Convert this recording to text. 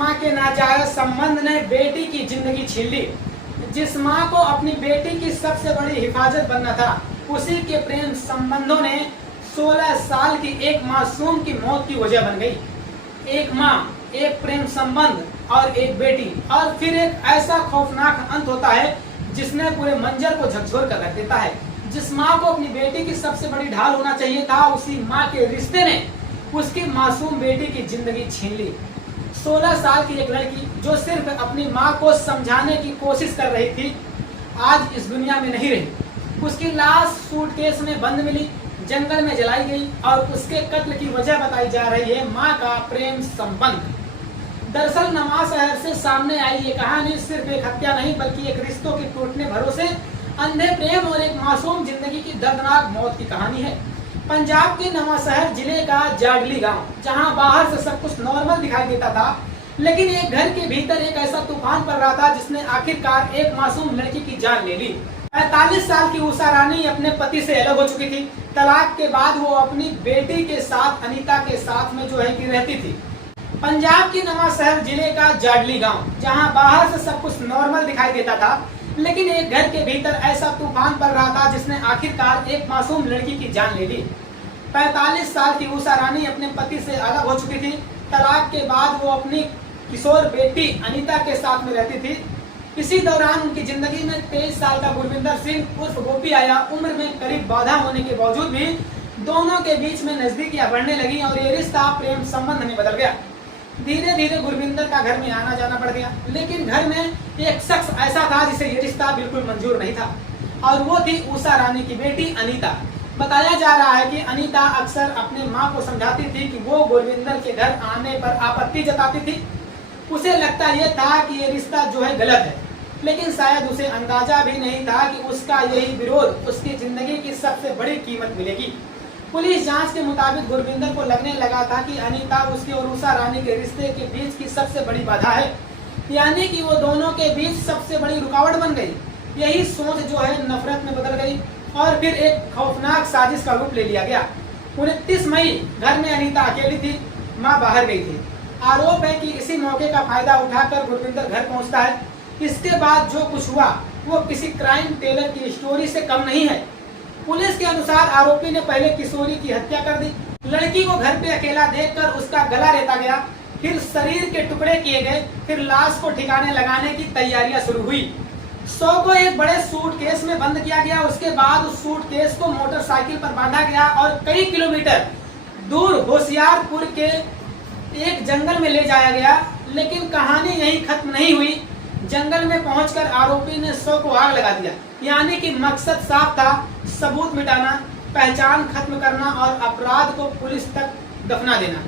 माँ के नाजायज संबंध ने बेटी की जिंदगी छीन ली। जिस माँ को अपनी बेटी की सबसे बड़ी हिफाजत बनना था, उसी के प्रेम संबंधों ने 16 साल की एक मासूम की मौत की वजह बन गई। एक माँ, एक प्रेम संबंध और एक बेटी, और फिर एक ऐसा खौफनाक अंत होता है जिसने पूरे मंजर को झकझोर कर रख देता है। जिस माँ को अपनी बेटी की सबसे बड़ी ढाल होना चाहिए था, उसी माँ के रिश्ते ने उसकी मासूम बेटी की जिंदगी छीन ली। 16 साल की एक लड़की जो सिर्फ अपनी माँ को समझाने की कोशिश कर रही थी, आज इस दुनिया में नहीं रही। उसकी लाश सूटकेस में बंद मिली, जंगल में जलाई गई और उसके कत्ल की वजह बताई जा रही है माँ का प्रेम संबंध। दरअसल नवा शहर से सामने आई ये कहानी सिर्फ एक हत्या नहीं, बल्कि एक रिश्तों के टूटने, भरोसे, अंधे प्रेम और एक मासूम जिंदगी की दर्दनाक मौत की कहानी है। पंजाब के नवा शहर जिले का जाडली गांव, जहां बाहर से सब कुछ नॉर्मल दिखाई देता था, लेकिन एक घर के भीतर एक ऐसा तूफान पड़ रहा था जिसने आखिरकार एक मासूम लड़की की जान ले ली। 45 साल की उषा रानी अपने पति से अलग हो चुकी थी। तलाक के बाद वो अपनी बेटी के साथ, अनीता के साथ में जो है कि रहती थी। पंजाब के नवा शहर जिले का जाडली गांव, जहां बाहर से सब कुछ नॉर्मल दिखाई देता था, लेकिन एक घर के भीतर ऐसा तूफान पड़ रहा था जिसने आखिरकार एक मासूम लड़की की जान ले ली। 45 साल की उषा रानी अपने पति से अलग हो चुकी थी। तलाक के बाद वो अपनी किशोर बेटी अनीता के साथ में रहती थी। इसी दौरान उनकी जिंदगी में 23 साल का गुरविंदर सिंह उर्फ गोपी आया। उम्र में करीब बाधा होने के बावजूद भी दोनों के बीच में नजदीकियां बढ़ने लगी और ये रिश्ता प्रेम संबंध में बदल गया। धीरे धीरे गुरविंदर का घर में आना जाना बढ़ गया, लेकिन घर में एक शख्स ऐसा था जिसे ये रिश्ता बिल्कुल मंजूर नहीं था, और वो थी उषा रानी की बेटी अनीता। बताया जा रहा है कि अनीता अक्सर अपनी माँ को समझाती थी कि वो गुरविंदर के घर आने पर आपत्ति जताती थी। उसे लगता यह था कि ये रिश्ता जो है गलत है, लेकिन शायद उसे अंदाजा भी नहीं था कि उसका यही विरोध उसकी जिंदगी की सबसे बड़ी कीमत मिलेगी। पुलिस जांच के मुताबिक गुरविंदर को लगने लगा था कि अनीता उसके और उषा रानी के रिश्ते के बीच की सबसे बड़ी बाधा है, यानी कि वो दोनों के बीच सबसे बड़ी रुकावट बन गई। यही सोच जो है नफरत में बदल गई और फिर एक खौफनाक साजिश का रूप ले लिया गया। 29 मई घर में अनीता अकेली थी, माँ बाहर गई थी। आरोप है कि इसी मौके का फायदा उठाकर गुरविंदर घर पहुंचता है। इसके बाद जो कुछ हुआ वो किसी क्राइम टेलर की स्टोरी से कम नहीं है। पुलिस के अनुसार आरोपी ने पहले किशोरी की हत्या कर दी, लड़की को घर पे अकेला देखकर उसका गला रेता गया, फिर शरीर के टुकड़े किए गए, फिर लाश को ठिकाने लगाने की तैयारियां शुरू हुई। शव को एक बड़े सूटकेस में बंद किया गया। उसके बाद उस सूटकेस को मोटरसाइकिल पर बांधा गया और कई किलोमीटर दूर होशियारपुर के एक जंगल में ले जाया गया। लेकिन कहानी यही खत्म नहीं हुई। जंगल में पहुंचकर आरोपी ने शव को आग लगा दिया, यानी कि मकसद साफ था, सबूत मिटाना, पहचान खत्म करना और अपराध को पुलिस तक दफना देना।